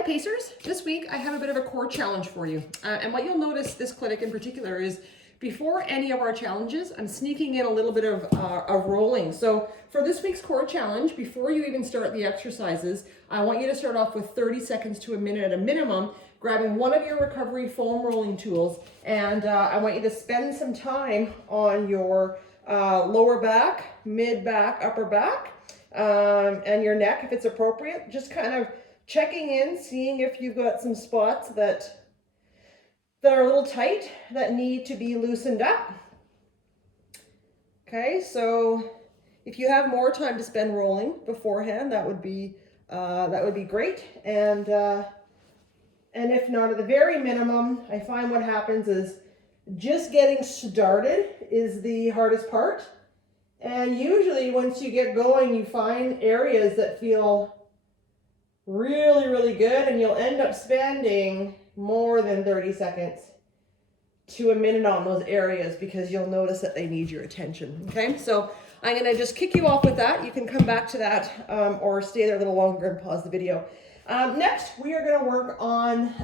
Hi Pacers, this week I have a bit of a core challenge for you. And what you'll notice this clinic in particular is before any of our challenges, I'm sneaking in a little bit of rolling. So for this week's core challenge, before you even start the exercises, I want you to start off with 30 seconds to a minute at a minimum, grabbing one of your recovery foam rolling tools. And I want you to spend some time on your lower back, mid back, upper back, and your neck if it's appropriate. Just kind of checking in, seeing if you've got some spots that are a little tight, that need to be loosened up. Okay, so if you have more time to spend rolling beforehand, that would be great. And if not, at the very minimum, I find what happens is just getting started is the hardest part. And usually once you get going, you find areas that feel really, really good, and you'll end up spending more than 30 seconds to a minute on those areas because you'll notice that they need your attention. Okay, so I'm going to just kick you off with that. You can come back to that or stay there a little longer and pause the video. Next, we are going to work on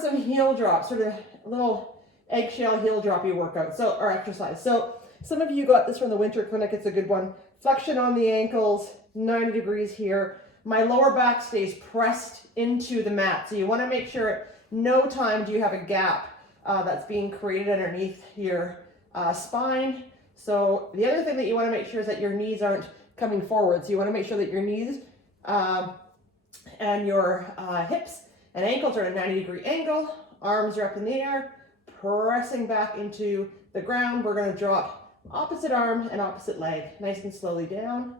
some heel drops, sort of a little eggshell heel droppy workout, or exercise. So some of you got this from the winter clinic. It's a good one. Flexion on the ankles, 90 degrees here. My lower back stays pressed into the mat. So you want to make sure at no time do you have a gap that's being created underneath your spine. So the other thing that you want to make sure is that your knees aren't coming forward. So you want to make sure that your knees and your hips and ankles are at a 90-degree angle. Arms are up in the air, pressing back into the ground. We're going to drop opposite arm and opposite leg, nice and slowly down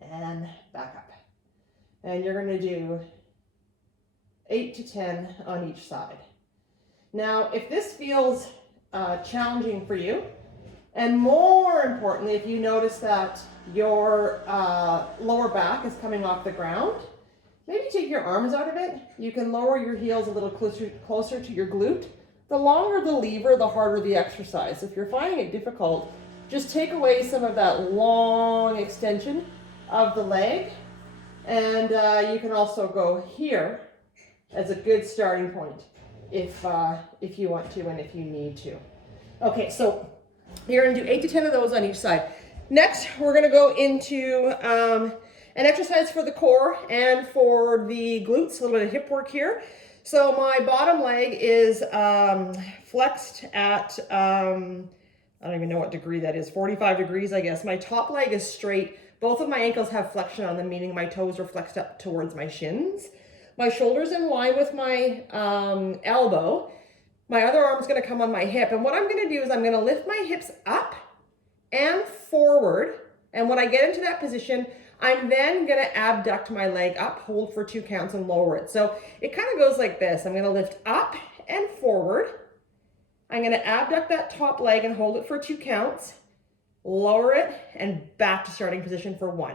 and back up. And you're going to do 8 to 10 on each side. Now, if this feels challenging for you, and more importantly, if you notice that your lower back is coming off the ground, maybe take your arms out of it. You can lower your heels a little closer to your glute. The longer the lever, the harder the exercise. If you're finding it difficult, just take away some of that long extension of the leg. And you can also go here as a good starting point if you want to and if you need to. Okay, so you're going to do 8 to 10 of those on each side. Next, we're going to go into an exercise for the core and for the glutes, a little bit of hip work here. So my bottom leg is flexed at, I don't even know what degree that is, 45 degrees, I guess. My top leg is straight. Both of my ankles have flexion on them, meaning my toes are flexed up towards my shins. My shoulder's in line with my elbow. My other arm's gonna come on my hip. And what I'm gonna do is I'm gonna lift my hips up and forward. And when I get into that position, I'm then gonna abduct my leg up, hold for 2 counts and lower it. So it kind of goes like this. I'm gonna lift up and forward. I'm gonna abduct that top leg and hold it for 2 counts, lower it, and back to starting position for 1.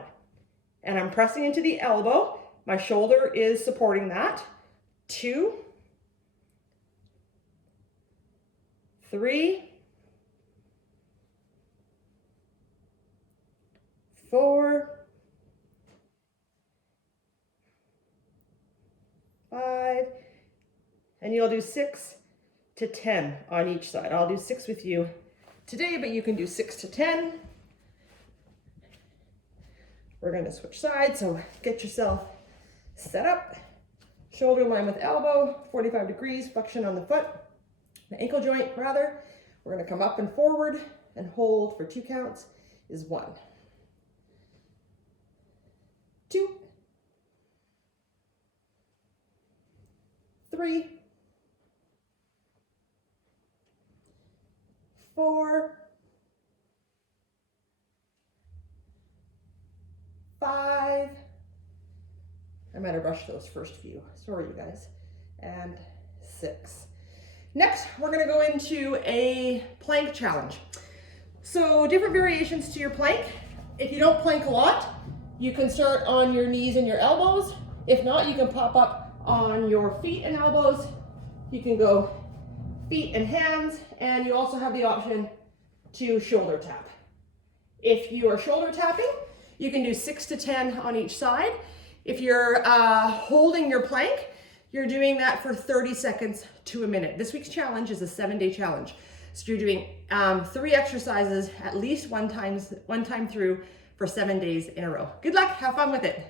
And I'm pressing into the elbow. My shoulder is supporting that. 2, 3, 4, 5, and you'll do 6 to 10 on each side. I'll do 6 with you today, but you can do 6 to 10. We're going to switch sides, so get yourself set up. Shoulder in line with elbow, 45 degrees, flexion on the foot, the ankle joint rather. We're going to come up and forward and hold for 2 counts is 1, 2, 3, 4, 5. I might have rushed those first few. Sorry, you guys. And 6. Next, we're going to go into a plank challenge. So different variations to your plank. If you don't plank a lot, you can start on your knees and your elbows. If not, you can pop up on your feet and elbows. You can go feet and hands, and you also have the option to shoulder tap. If you are shoulder tapping, you can do 6 to 10 on each side. If you're holding your plank, you're doing that for 30 seconds to a minute. This week's challenge is a 7-day challenge. So you're doing 3 exercises at least one time through for 7 days in a row. Good luck, have fun with it.